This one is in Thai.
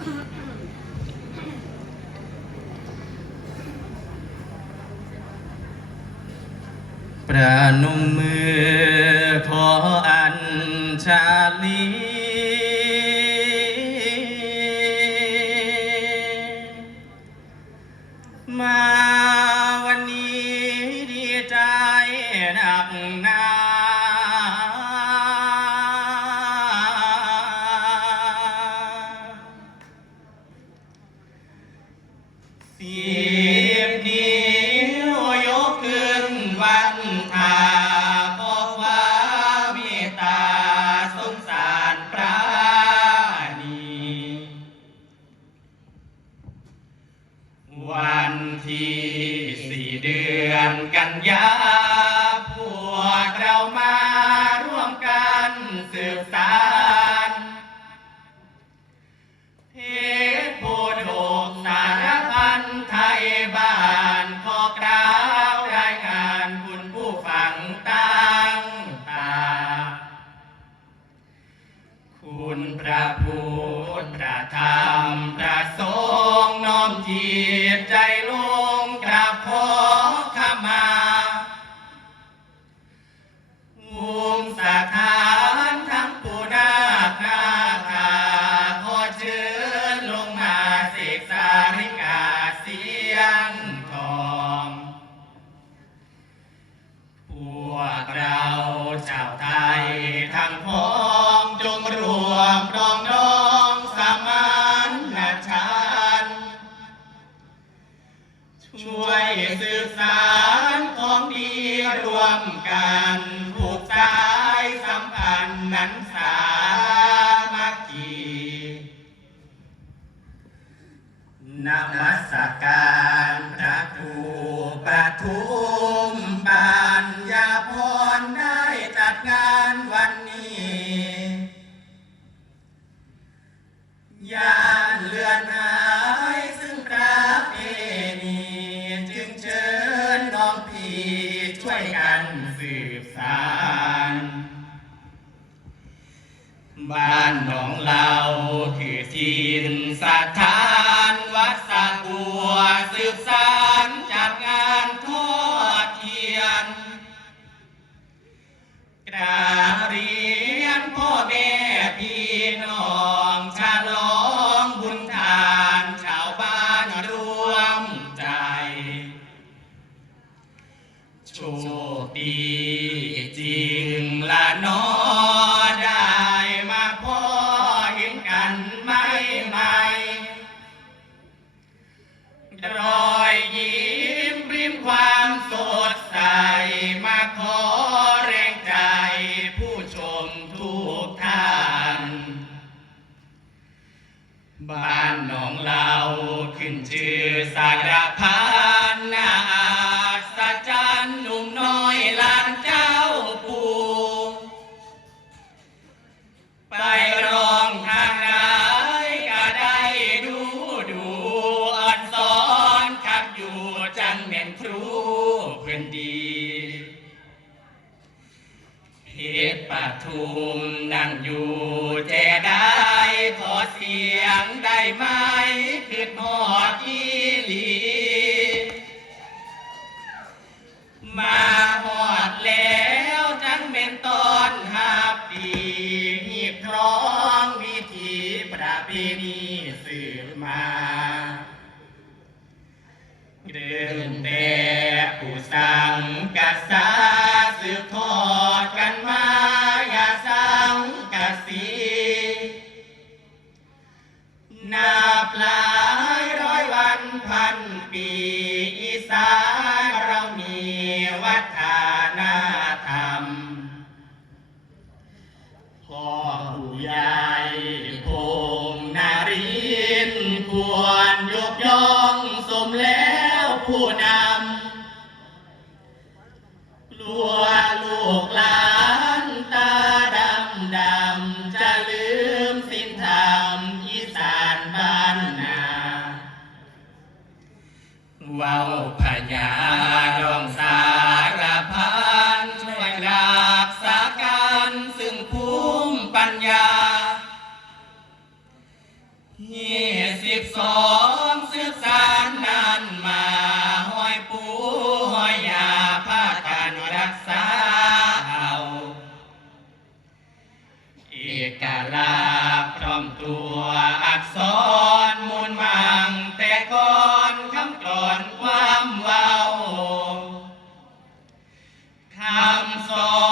ประนมมือขออัญชาลีมา สิบนิ้วยกขึ้นวันทาขอความเตาสงสารระนีวันที่สี่เดือนกันยา คุณพระพุทธระธรรมพระสงฆ์น้อมจิตใจลูก dong dong. ยานเลือนหายซึ่งพระเมนีจึงเชิญน้องพี่ช่วยกันสืบสารบ้านหนองเราถือ ขอแรงใจผู้ชมทุกท่าน บ้านหนองเราขึ้นชื่อสารพัด ทิศปทุมนั่งอยู่แจได้ขอเสียงได้ไหมขึ้นหอดีหลี มาหอดแล้วจังเป็นตอนหาปีหีบร้องวิธีประเพณีสืบมาเดิมแต่ผู้สังกษัสสาสืบทอดากพร้อมตัวอักษรมูลมัแต่ก่อนคำกลนความว้าคำสอน